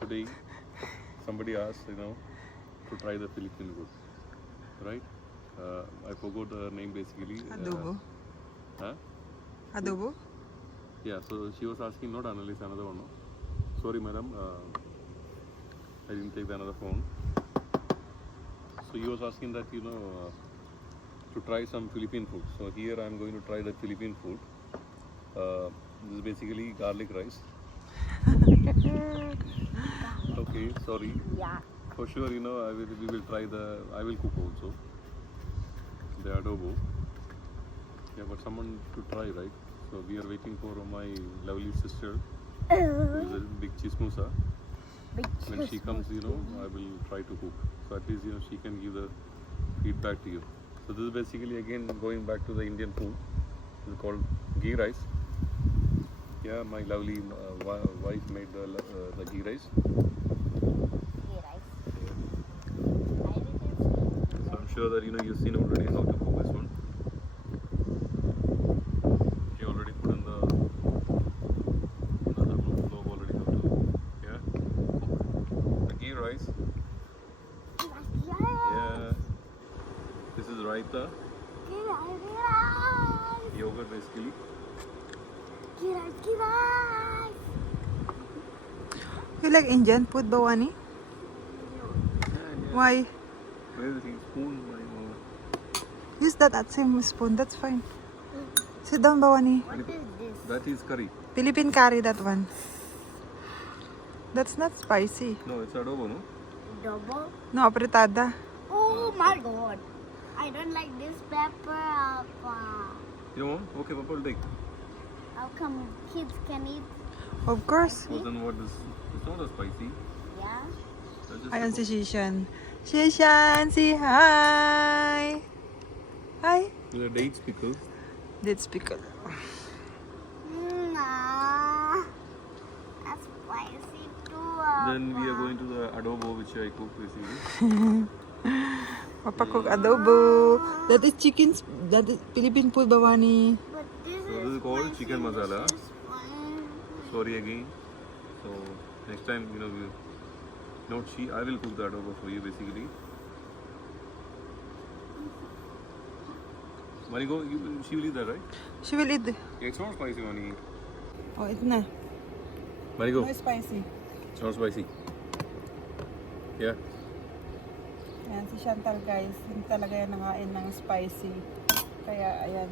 today somebody asked, to try the Philippine food, right? I forgot the name basically. Adobo. Huh? Adobo? Yeah, so she was asking, not analyze another one. No? Sorry, madam, I didn't take the another phone. So he was asking that, to try some Philippine food. So here I am going to try the Philippine food. This is basically garlic rice. Okay, sorry. Yeah. For sure, we will try I will cook also. The adobo. Yeah, but someone to try, right? So we are waiting for my lovely sister, who is a big chismusa. When she comes, I will try to cook. So at least, she can give the feedback to you. So this is basically again going back to the Indian food. This is called ghee rice. Yeah, my lovely wife made the ghee rice. So I'm sure that you've seen already how to cook this one. She already put in the globe already how to cook the ghee rice. Yeah. This is raita. Yogurt basically. You like Indian food, Bawani? Why? Where is the spoon? Use that same spoon, that's fine. Sit down, Bawani. What is this? That is curry. Philippine curry, that one. That's not spicy. No, it's adobo, no? Double? No, apretada. Oh my god. I don't like this pepper. You want? Okay, Papa will take. How come kids can eat? Of course. Well, then what is? It's not as spicy. Yeah. That's just Ayan pepper. si Shishan. Shishan, say hi. Hi. The dates pickle. Dates pickle. Nah. That's spicy too. Then we are going to the adobo which I cook basically. Papa cook adobo. That is chicken. That is Philippine food, Bawani. But this So this is called spicy. chicken masala. This one. Sorry again. So next time, I will cook the adobo for you basically. Manigo, she will eat that, right? She will eat. It's not spicy, Mani. Oh, ito na. Manigo, No spicy. it's not spicy. Yeah. Ayan, si Shantal guys, hindi talaga yan nangain ng spicy. Kaya ayan,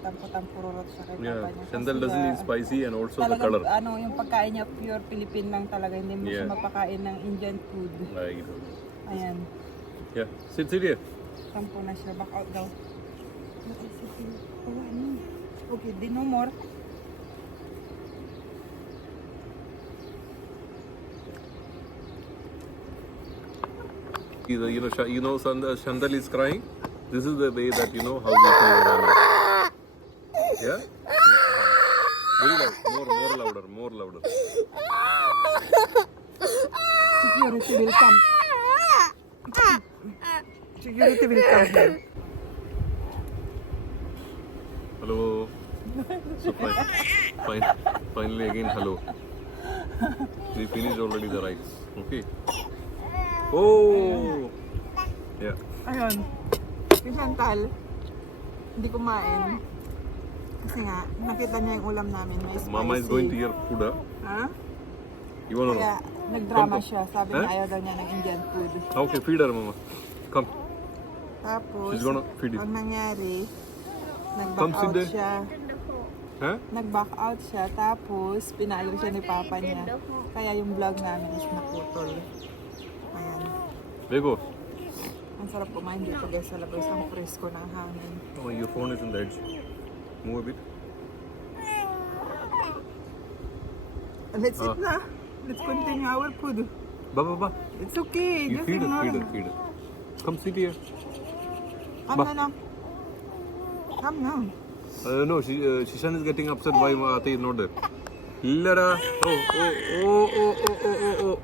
tampo-tampururot siya kay Yeah. papa niya. Shantal Kasi, doesn't eat spicy and also the talagang, color. yung pagkain niya pure Philippine lang talaga. Hindi mo siya Yeah. mapakain ng Indian food. Right. Ayan, Yeah. Sit here. tampo na siya. Back out daw. Okay, di no more. Shantal is crying. This is the way that how you feel when yeah. Very loud. More louder. Security will come. Security will come here. Hello. So finally again hello. We finished already the rice. Okay. Oh. Yeah. Ayun, si Shantal, hindi kumain. Kasi nga, nakita niya yung ulam namin, may spicy. Mama is going to your food, huh? Ha? You wanna Kaya know? nagdrama Come. siya, sabi Huh? niya ayaw daw niya ng Indian food. Okay, feed her, Mama. Come. Tapos, She's gonna feed it. ang nangyari, nag-back Come sit out there. siya. Huh? Nag-back out siya, tapos pinalo siya ni papa niya. Kaya yung vlog namin is naputol. Ayan. There you go. Ang sarap kumain dito guys sa labas, ang presko ng hangin. Oh, your phone is in the edge. Move a bit. Let's eat na. Let's continue our food. Ba. It's okay. You Just feed ignore her. him. Come sit here. Come Ba. na lang. Come now. No, Shishan is getting upset why Ate is not there. Lara. Oh.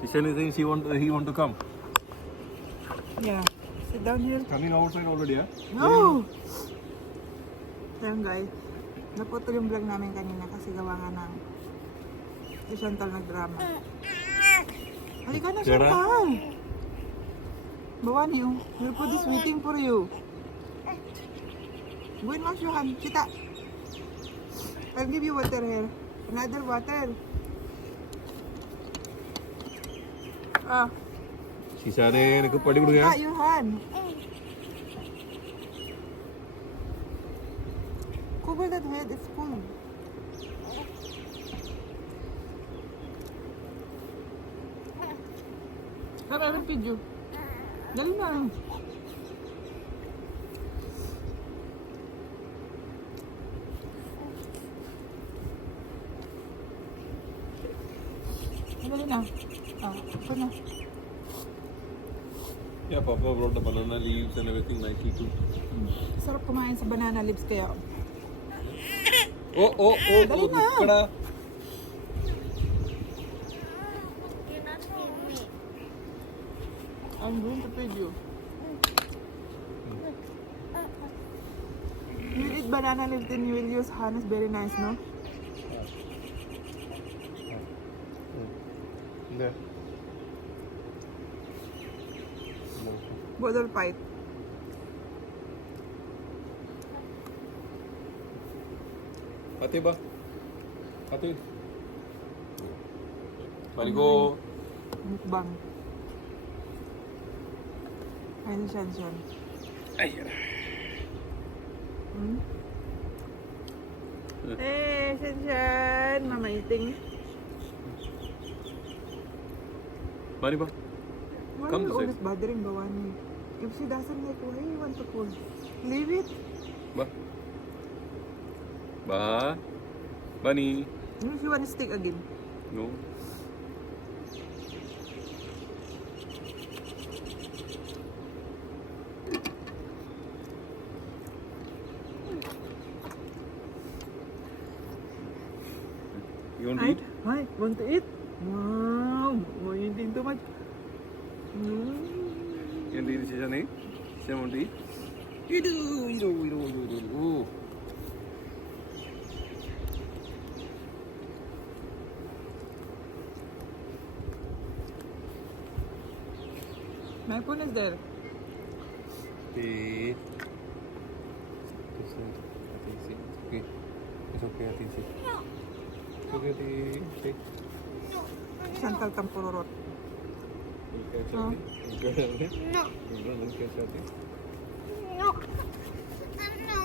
Shishan is saying he want to come. Yeah. Sit down here. Coming outside already, huh? No! Ayan guys. Naputol yung vlog namin kanina kasi gawa nga ng si Shantal nagdrama. Halika na, Tara. Shantal! Bawani, oh. Your food is waiting for you. Go and wash your hand. Kita. I'll give you water here. Another water. Ah, ശിശാനെ എനിക്ക് പടി കൊടുക്കുക kita your hand. Cover that head, it's cool. Come, I will feed you. Dali na. Dali na. Ah, ito na. Yeah, Papa brought the banana leaves and everything nicely too. Sarap kumain sa banana leaves kaya. Oh, Dali na. ఇక్కడ You're not feeding me. I'm going to feed you. You eat banana leaves, then you will use harness. Very nice, no? There. Bottle fight. Ate ba? Ate. Balik ko. Mukbang. Ayun si Shanson. Ay. Hmm? Eh, Shanson. Mamaiting. Bani ba? Why Come are you this always bothering Bawani? If she doesn't like why you want to pull? Leave it. Ba? Ba? Bani? If you want to stick again. No. You want to eat? Hi, want to eat? Wow, oh, you eating too much. You want to eat, Shishane? Shishane want to eat? Eat. Oh. My phone is there. Okay. It's okay. It's okay, Ate. It's okay, Ate. Take. Shantal tampururot. You catch Oh. Ate. You catch Ate. No. You run and catch Ate. No. No.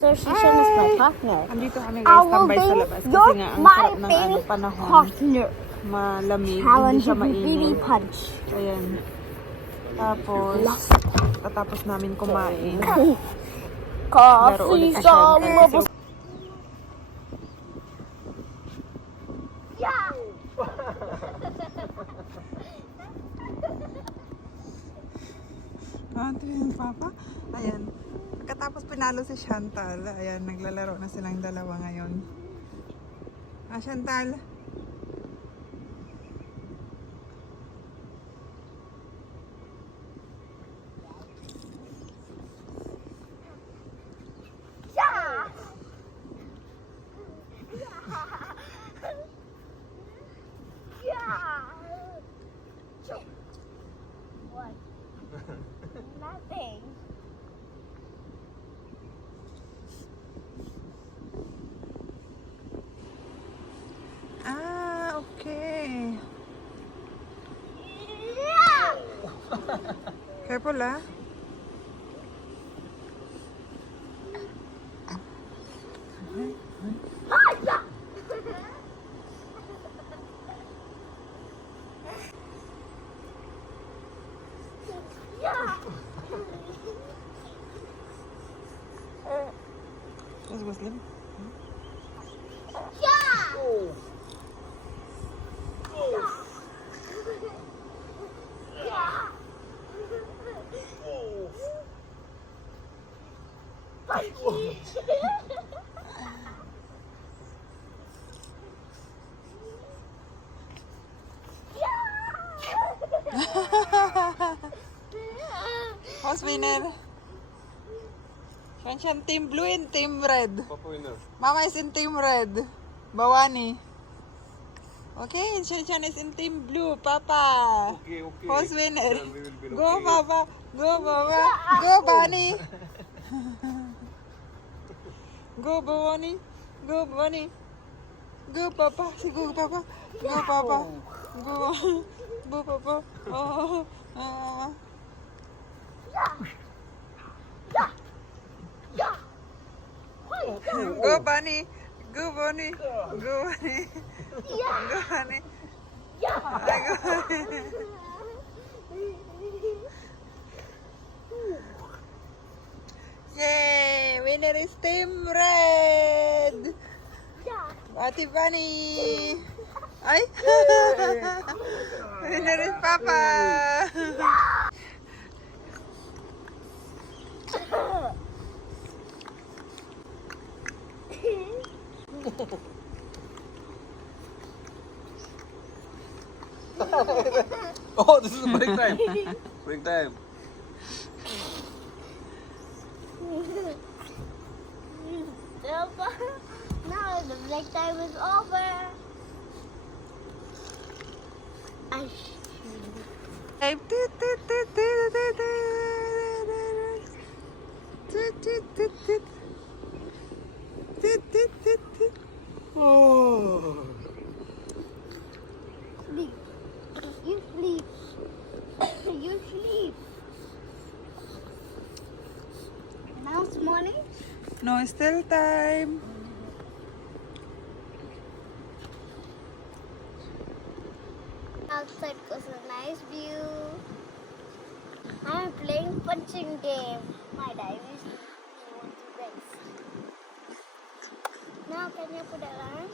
So Shishan is my partner. Andito kami I guys, will tambay sa be labas kasi your nga ang my sarap ng baby panahon. partner. Malamig, hindi Challenge siya you really mainit. punch. Ayan. Tapos, tatapos namin kumain. Laro ulit Coffee si Shantal. some. Yeah. Ito yung papa. Ayan. Pagkatapos pinalo si Shantal, ayan, naglalaro na silang dalawa ngayon. Ah, Shantal. Yeah. Yeah. What? Nothing. Ah, okay. Yeah. Careful, ah. Yeah. Let's go, Slim. Yeah. Who's winner? Shanshan team blue and team red. Papa winner. Mama is in team red. Bawani. Okay, and Shanshan is in team blue. Papa. Okay, okay. Who's winner? Then we will be Go, okay. Papa. Go, Papa. Go, Bunny. Go, Bawani. Go, Bunny. Go, Papa. Say go, Papa. Go, Papa. Go. Go, Papa. Oh. Go, Bunny. Go, Bunny. Go, Bunny. Go, Bunny. Go, Bunny. Yay! Winner is Team Red! Ate Bunny! Ay! Winner is Papa! Oh, this is break time. Break time. Now the break time is over. Oh. Sleep. You sleep. You sleep. Now it's morning. No, still time. Outside was a nice view. I'm playing punching game. My dad is want to rest. Now can you put alarm?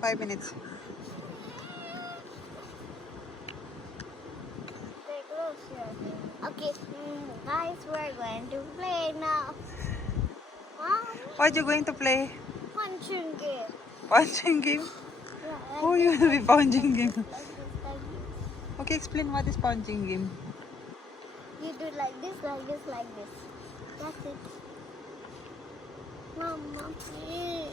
5 minutes. Stay close here. Okay, guys, we're going to play now. Mom, What you going to play? punching game. Punching game? Yeah, Oh, you will be punching game. like this. Okay, explain what is punching game. You do like this, like this, like this. That's it. Mama, please.